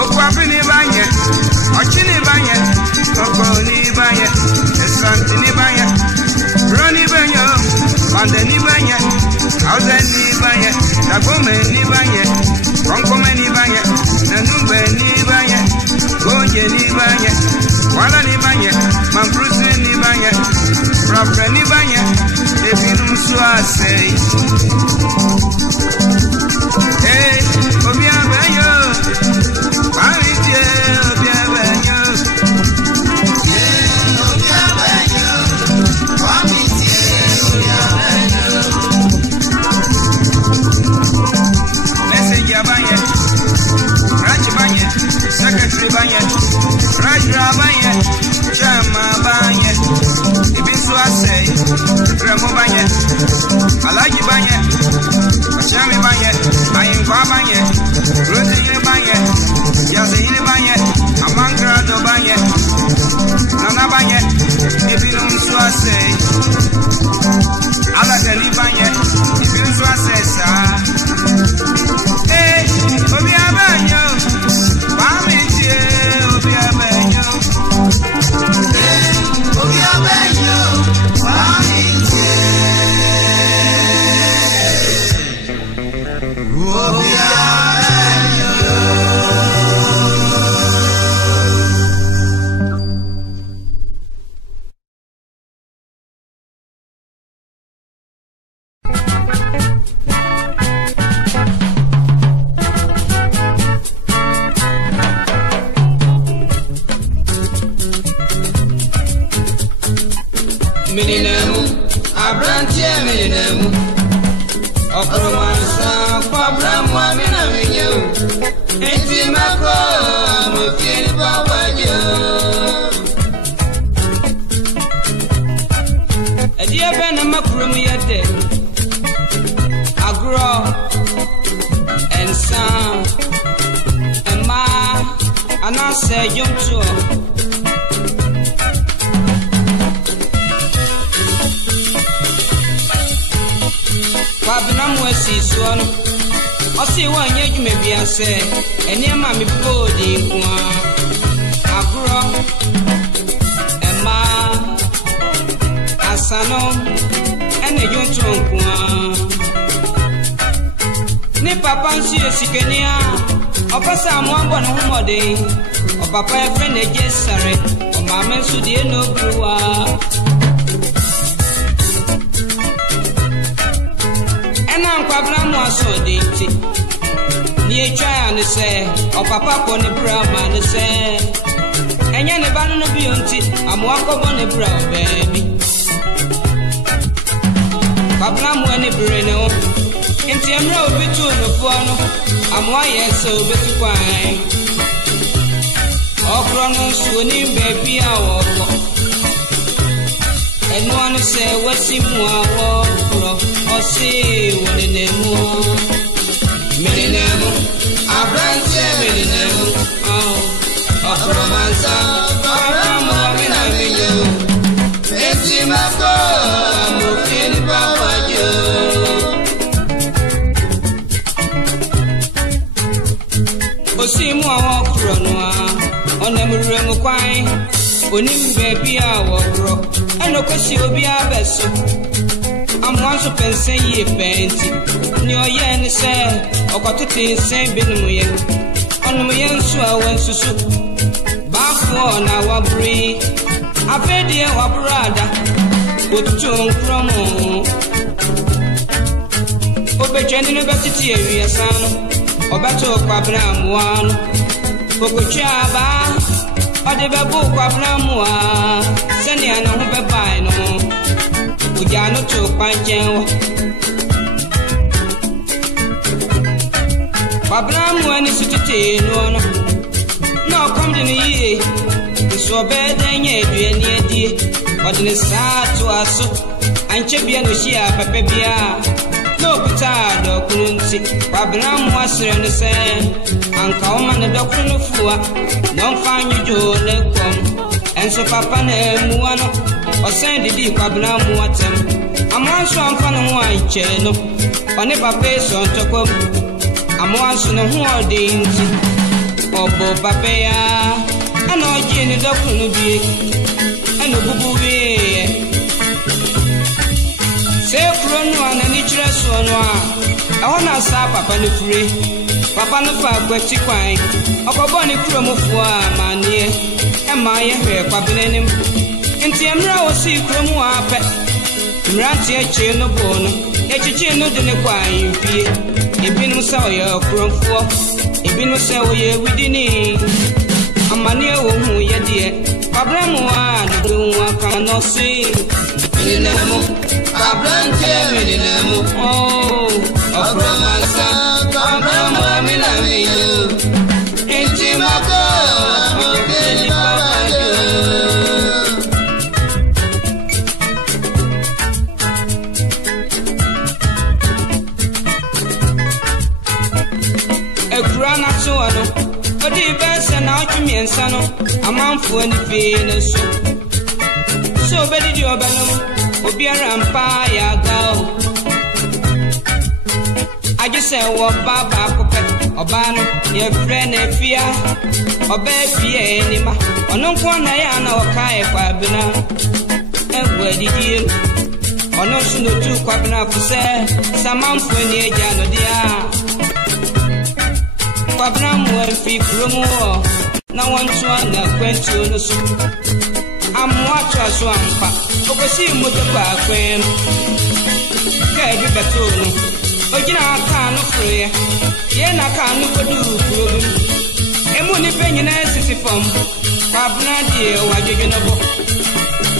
Okwapini banye, Ochini banye, Okoni banye, Esantini banye, Roni banye, Mandeni banye, Auzeni banye, Tabume ni banye, Konkome ni banye, Nanumbe ni banye, Gonje ni banye, Wala ni banye, Mampruse ni banye, Rapka ni banye, Ebinum suasei. Hey, Obia Banyo, Paritie, Obia Banyo. Yeah, Obia Banyo, Paritie, Obia Banyo. Messenger Banye, Raj Banye, Secretary Banye, Rajra Banye, Chama Banye, Ibisu Asei, Remo Banye, Alaji Banye, Chami Banye, Ayingwa Banye, Rotini Banye, Yazini Banye, Amangrado Banye, Nana Banye, Ibinum Suasei, Alakali Banye, Ibinum Suasei, eh, Obia Banyo, Pamitie, Obia Banyo, eh, Obia Banyo, Pamitie. Mininemu, Abrantia Mininemu, Okromansa, Pabramwa Minaminyo, Intimako, Mukini Babajo. A dear Benamakrum yet, Agro and Sam, and Ma, and I say, Young Tour. Fabinam Wessi Swan, I see one yet you may be a say, and near Mammy Body, Agro, and Ma, Asano, and a young trunk. Nipa Pansi, Sikania, or Passam one home day, or Papa friend a Jessare, or Mamma Sudi no Brewer. Pabram was so dainty. Near trying to say, or Papa on the brown man to say, and you're the banner of beauty, I'm walk on the brown baby. Pabram when the breno, and Tim Row between the phone, I'm why yes so bit to wine. Or Chronos winning baby our and one say what's in more or see what in the moon. Mininemu, Abrantia Mininemu, oh, Okromansa, Pabramwa Minaminyo, Intimako, Mukini Babajo. Osimu Okronwa, on the Muremu Quine, Unim baby our rock, and Okashi Obia Besso. I'm once up and say ye painting. Near yen say, or got to say, Binuye. On the yen swa when Susu. Bath one our breed. I bet dear our brother. Good tune from Obejan University area son. Or better Quabram one. Pocochaba. Or the babu Quabram one. Sending an overbino. Ujano to Panjao Babram when it's to tea, no, come to me. It's so bad than ye, dear, but in the sad to us, and Champion Shia, Pepia. No, Putado couldn't see Babram was in the sand, and come on the doctor of Fua. Don't find you, Joe, and so Papa name one. Or send the deep Babram water. I'm one strong fan of one channel. On a paper on top of amoanso ne ho odinti obo papaya ana oje ni dokunu bie ana bubu wie se kuro no ana ni kire so no a ɛhɔ na sa papa no fure papa no fa kwati kwan okobo ni kuro mofo a manie ɛma ye hwɛ kwabenenim nti emra wo si kuro mu apɛ mrante eche no bo no echichi no de ne kwan yimfie ebinum sɛ ɔyɛ kuromfo ebinum sɛ ɔyɛ widini amane wo hu yɛ de kwabramo a no hu aka no se minenamo kwabrante minenamo oh okromansa kwabramo minamino intimako obeli papayo Ekurana so ano odi bense na otwumi ensa no amanfo ani fie ne so bedi di obanum obiara mpa ya gao agise wo baba kope oba no ye frɛ na fia oba fie ni ma ono nko na ya na okai kwa bina ewu adidie ono so no tu kwa bina fu sɛ samanfo ani agya no dia Abraham fi promo na wantu na kwentu no so amwatu aso ampa okosi moto kwa kwem ka bi beto no ogina aka no frɛ ye na ka no koduru problem emu ni penyina sisi fam kwabna die wadwedwe no bo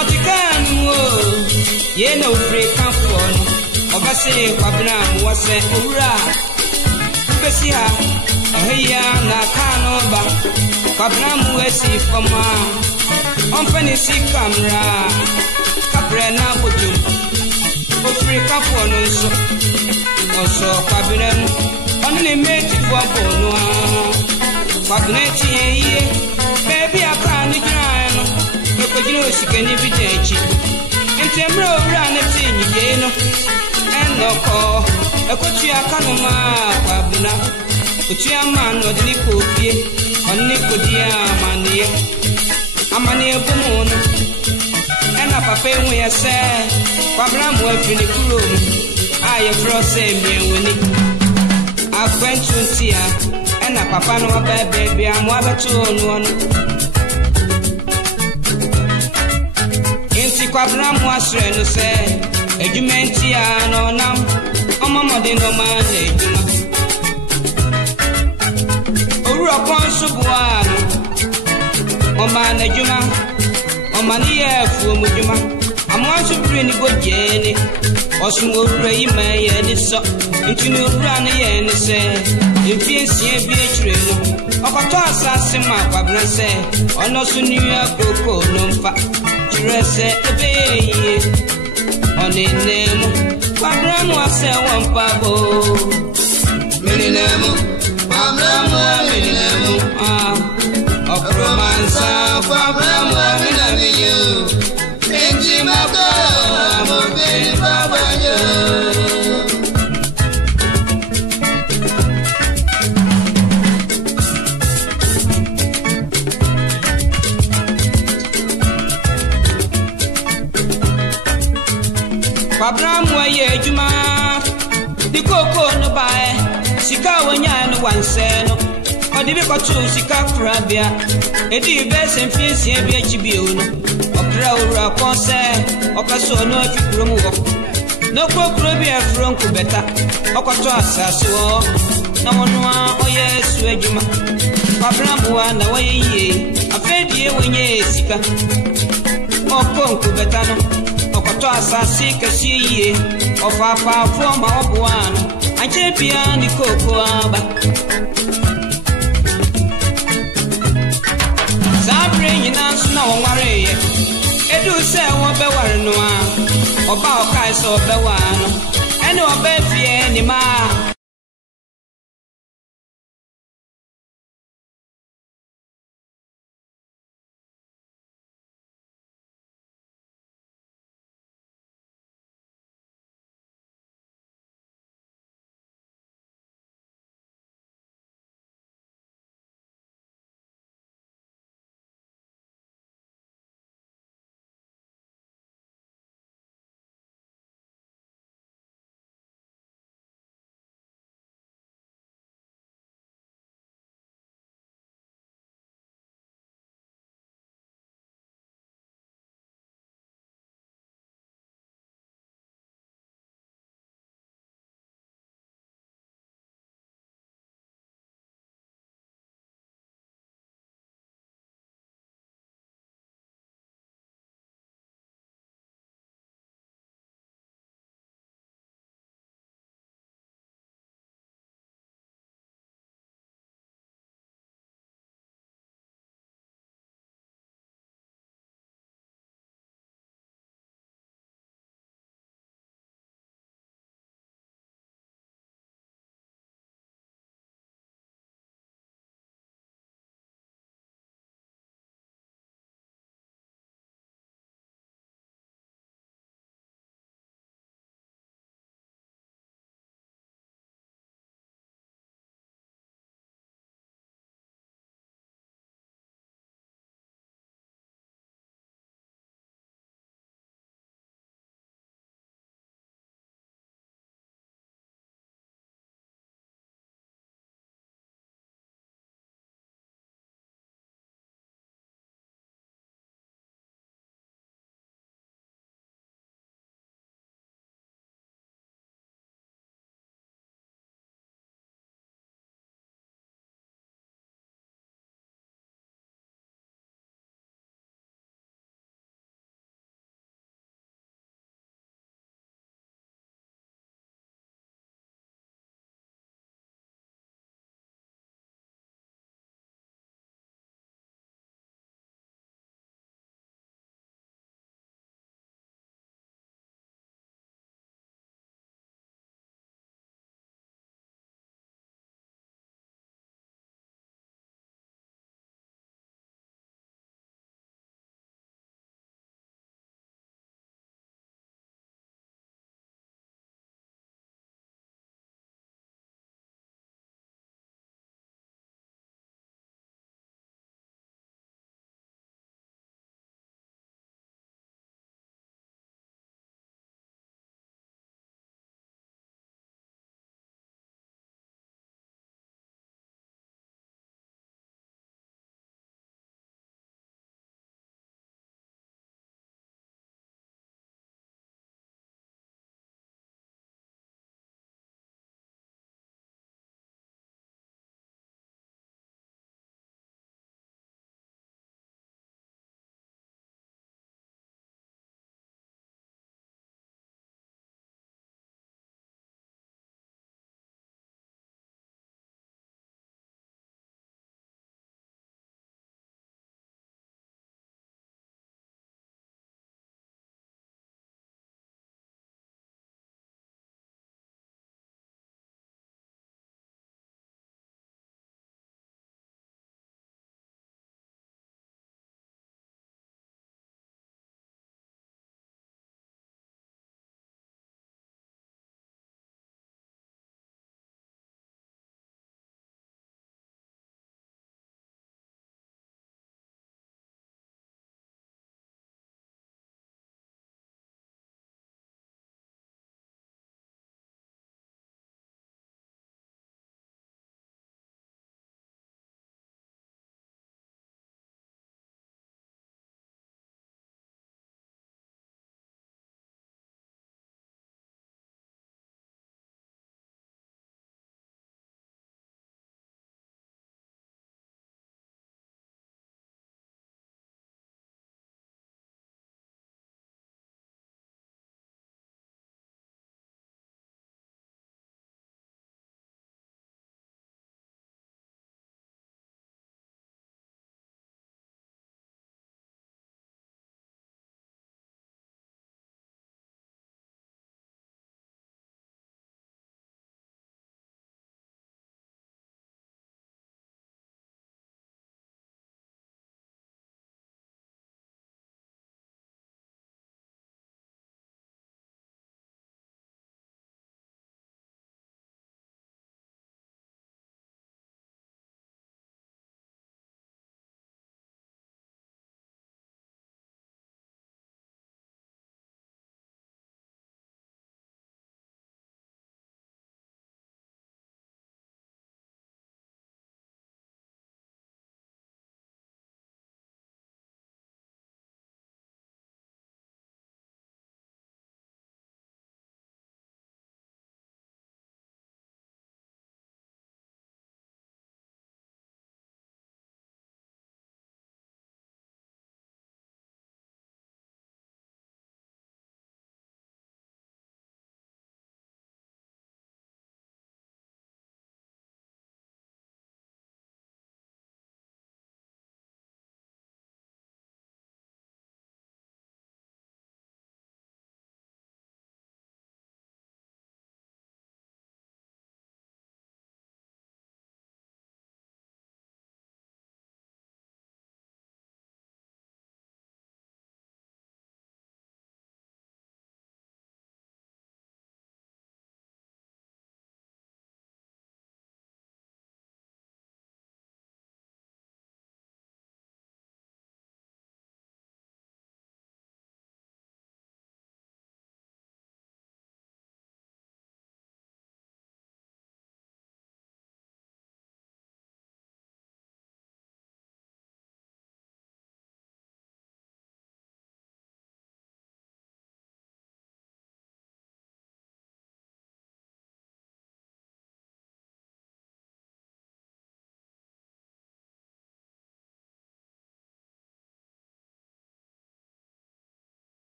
otika no ye na ofre kanfo no obase kwabna mo wase owura besi ha Ahia na kanoba kwabna muesi fama onfani si kamera kapre na bojo ofri kapo no so oso kwabna mu onu ne meti fo bono kwabna ti yeye baby aka ni gran no ekojino osikani bidechi entemro owura na ti nyije no enoko ekotu aka no ma kwabna Uchiya man odini kopie onni kodia amane bumono ena papa enwe yese kwabra mo afini kuro aye fro se mienweni akwentu tia ena papa no bebe bia mo abeto no inti kwabra mo asre no se ejumenti ya no nam omamode no ma na ejuma Konsu buano omana juma omani yefu mujuma amwansu breni gojeni osumo rei maye ni so ntinu rane ye ni se efiensie bi echire no okoto asase ma kwabra se ono su niwa koko no mfa chire se ebeye onenemu kwabra mu ase wampa bo menenemu Abramu aminemu okromansa Abramu aminamiyo intimako amobeni babanyo Abramu aye juma dikoko no bae Sika wanya no wanseno odibi kotu sika kurabia edi bese mfiesi bi achibie no okra owura konse okaso no afikuro mu wo no kokro bi afro nku beta okoto asase wo na wono a oyesu adwuma kwabramwa na wayiye afedie wenye sika okonku beta no okoto asase kasiye ofafa afo ma oboano Achepia ni koko aba Sabre nyina so na wonware ye Edu se won be ware no a Oba okai so be wa no Ene oba fie ni ma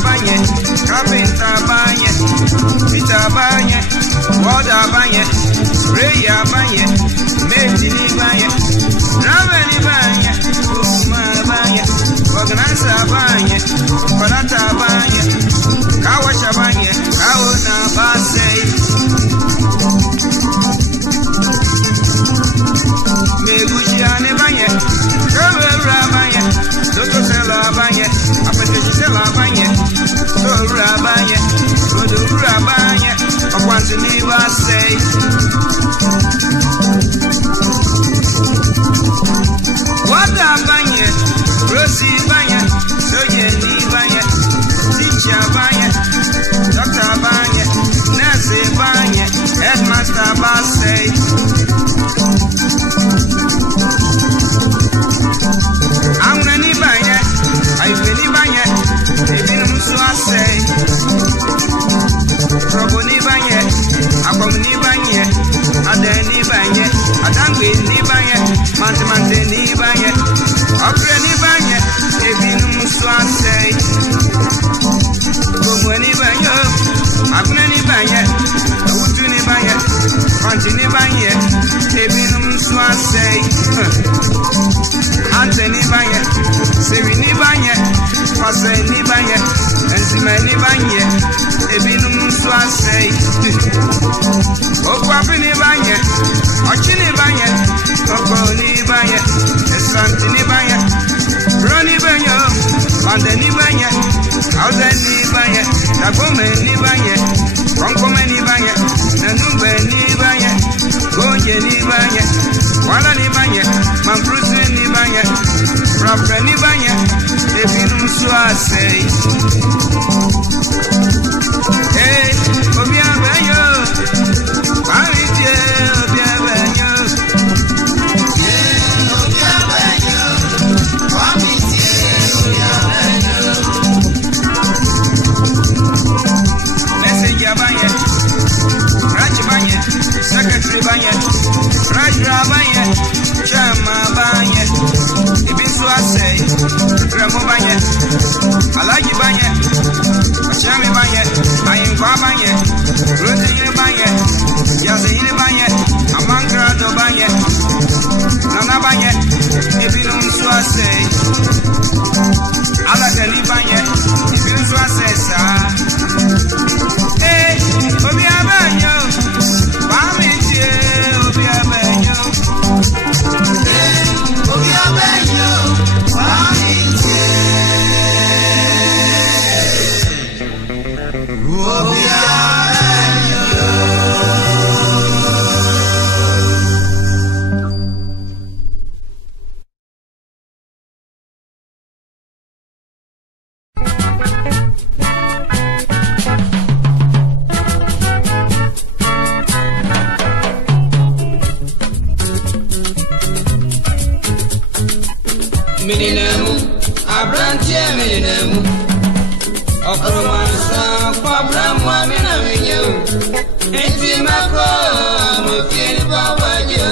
abanye, carpenter abanye, Peter abanye, Ward abanye, Ray abanye, Mate abanye, Raven abanye, Uma abanye, Organizer abanye, Panata abanye, Kawash abanye, Kaona Basei, Megujian abanye, Kerber abanye, Dr. Sela abanye, Apetition Sela abanye, Dora abanye, Dora abanye, Aquantini Basei. What abanye, Rosie banye, Sojeni banye, Teacher banye, Doctor banye, Nurse banye, Headmaster Basei. I'm gonna banye, I've been banye, Ebinum Suasei. Roboni banye, Akomni banye, Adeni banye, Adangwe ni banye, Mante ni banye, Opre ni banye, Ebinum Suasei. Gomweni banye, Akune ni banye, Utu ni banye, Fanti ni banye, Ebinum Suasei. Anthony banye, Sevi ni banye, Pase ni banye, Enzime ni banye, Ebinum Suasei. Okwapi ni banye, Ochi ni banye, Oko ni banye, Esanti ni banye, Roni banye, Mande ni banye, Auze ni banye, Dagome ni banye, Konkome ni banye, Nanumbe ni banye, Gonje ni banye, Wala ni banye, Mambruse ni banye, Rafa ni banye, Ebinum Suasei. Hey, Obia Banyo, Paritie, Obia Banyo. Yeah, Obia Banyo, Paritie, Obia Banyo. Messenger banye, Branch banye, Secretary banye, Treasurer banye, Chairman banye, Ebinum Suasei, Remo banye, Alaji banye, Achami banye, Ayingwa banye, Rotini banye, Yazini banye, Amangrado banye, Nana banye, Ebinum Suasei, Alakali banye, Ebinum Suasei sa. Hey, Obia Banyo, Pamitie, Obia Banyo. Hey, Obia Banyo, Pamitie. Obia Mininamu, Abrantia Mininamu, Okromansa, Pabramwa Minaminyo, Intimako, Mufin Babajo.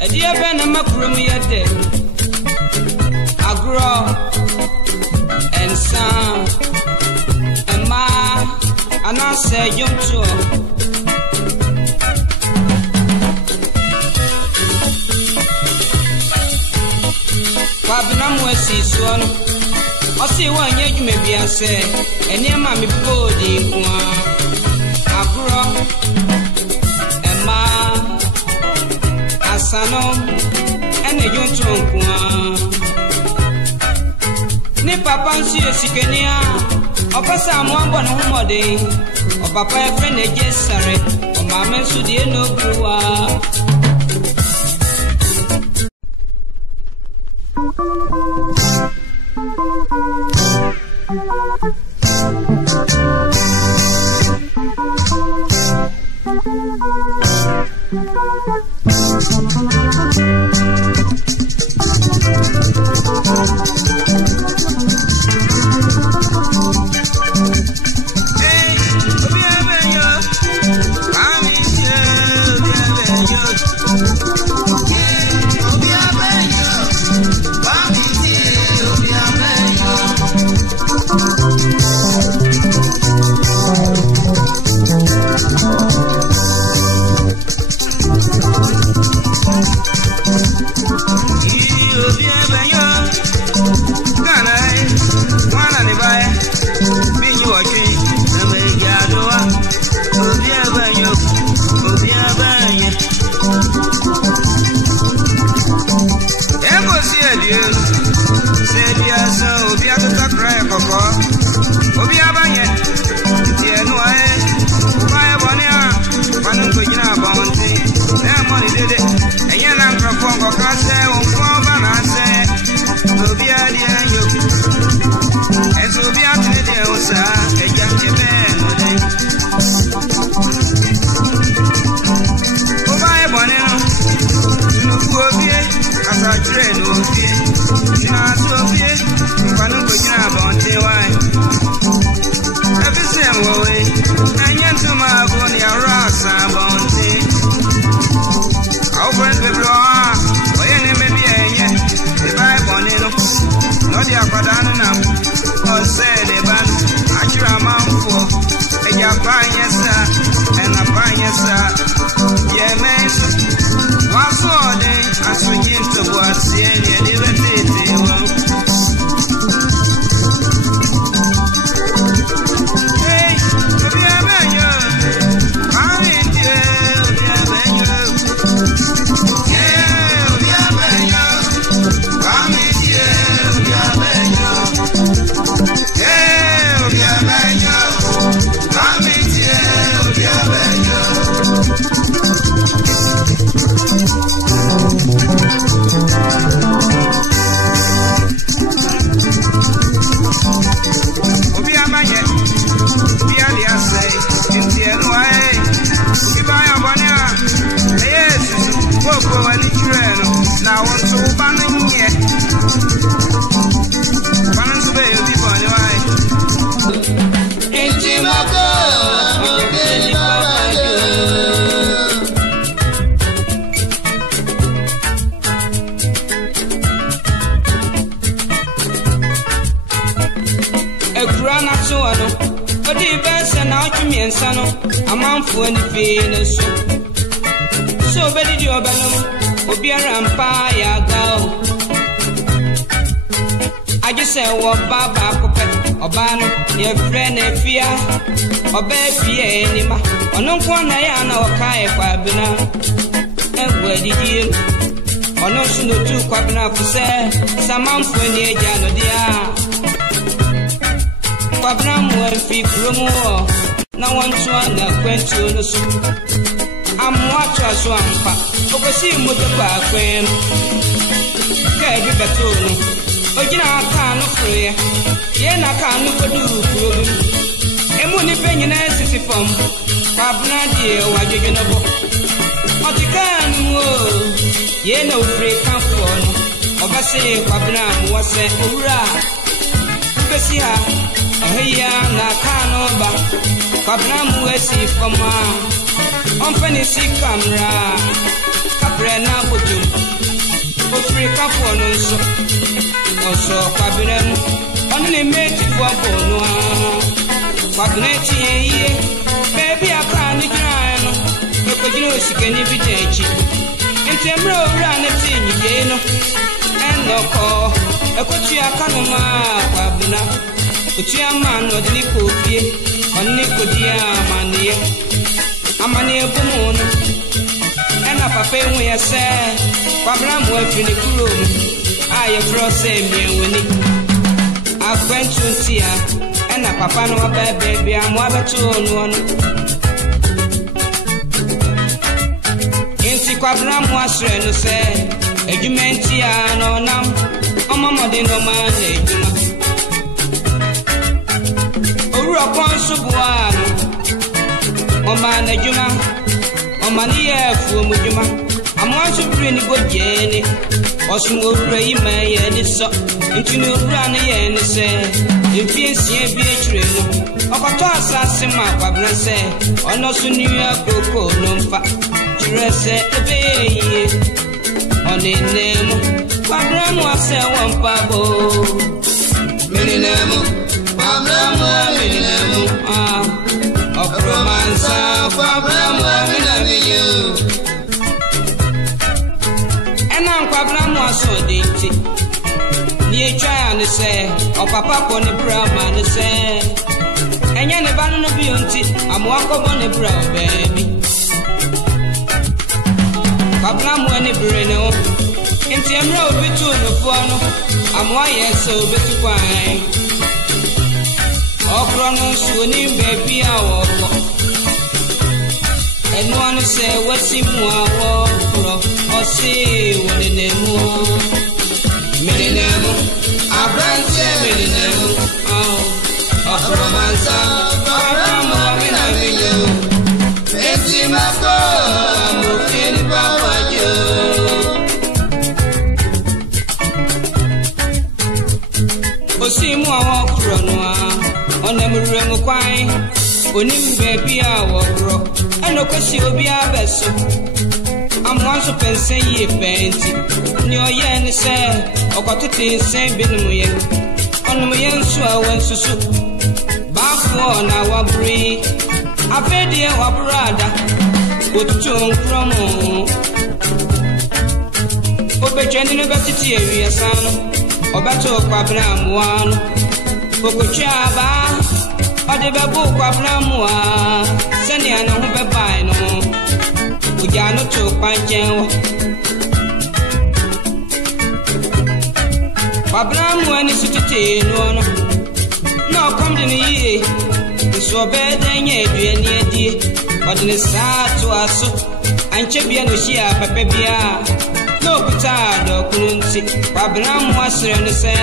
A dear Benamakrum yete, Agro, and Sam, and Ma, and I say, Young Joe. Fabinam was his son. I see one yet you may be a say, and near mammy body, Agro, and Ma, Asanom, and a young trunk. Ni papa and see a Sikania, or Passa one home day, or Papa a friend a just sorry, or Mamma should you know who are. Bye. Yesa, Yemen, Wasode, as we get to what's the Hey, Sano, a man for any Venus. So very your banner, Obiara and Paya go. I just say, what Baba Puppet, Obano, your friend, a fear, or baby, anima, or no one I know, Kai Fabina. And where did you? Or no sooner to Quabina for say, some man for any Jano dia. Quabram will be promo. Now one to went to the soup. I'm watching a swamp. Oversee Mutapa Queen. Carry Batoon. Again, I can't free. Yen I can't do problem. A money penny necessity from Pabnadia, what you know. What you can, ye no free comfort. Oversee Pabnam was a hurrah. Bessia, here, Nakanoba. Pabnamu esi fama Ompeni si kamera Kaprena buju Ofrika fono nso Oso kabiremu Onini meji fwa bonwa Kwabineti yeye Baby akani jirano Yoko jino usikeni videchi Intemre ura neti njeno Enoko Ekochi akanuma Kwabina Uchi amano dini kopie Onikodia manie Amanie Bumono And a papa when you say Pabram work in the room I am frozen me winning I went to see her And a papa no baby I'm water to one Inti Pabram was ready say Edumentia no nam Mama didn't know my Upon Subuano, Oman Juma, Omania Fumujuma, I'm one to bring the good Jenny, or some will pray my and so into no run and say, if you see a beach, of a toss as a map, I say, or no soon New York, no fat, dress a baby on the name, Pabram was a one pabo, many name. Pabram Minamo, of romance, Pabram Minamo. And now Pabram was so dainty. Near China say, or Papa on the brown man say, and you're the banner of beauty, I'm walk up on the brown baby. Pabram when the breno, in Tiamro between the phone, I'm why so better fine. Okronos winning baby our and one say what's in more or say what in the moon. Minimum, I brand say minimum. Oh, of romance, I'm you. It's in my phone, I'm looking about you. Osimu Okronoa. On them ring of wine, Unim baby our and no question will be our best. I'm once of pensing ye painting. Near yen say, or got it in Saint Benuye. On my young swell went to soup. Bath one our breed. I've heard your brother. Otutu promo Obecheni no betiti area sano Obeto kwabram wano Okochaba Odebebu kwabram wa Seni ana hu bebai no Ujano to panchen Kwabram wa ni sutite no no No come to ye So bede nye dueni edi Odine saa to aso Anche bia no shia pepe bia No kuta do kununti Kwabram wasre no se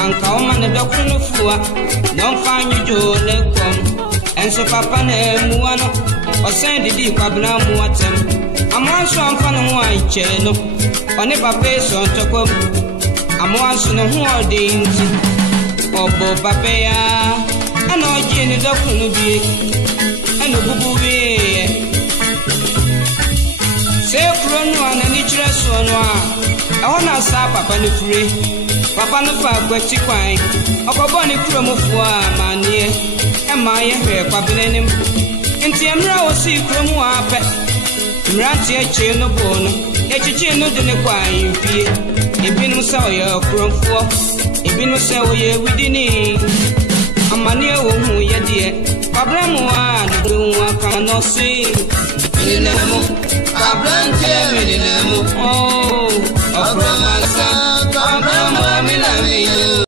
Anka oma ne do kunu fuwa Non fanyu jo ne kom Enso papa ne muano Osen didi kwabram watem Amwanso amfano mwa iche no One pape so ntokom Amwanso no huwa dinti Obo pape ya Ano jini do kunu bie Ano bubu bie Se krono anani chire so no a Eho na sa papa ne fure Papa no fa kwati kwan Okobo ne kromo fu a manie Ema ye hwe kwabenenim Nti emra wo si kromo ape Mranti eche no bono Echichi no de ne kwan yimfie Ebinum sa oye kromfo Ebinum sa oye widini Amani wo hu ye de Kwabram wa no wa kan no si Minenemo Kwabram ke minenemo Oh Obroma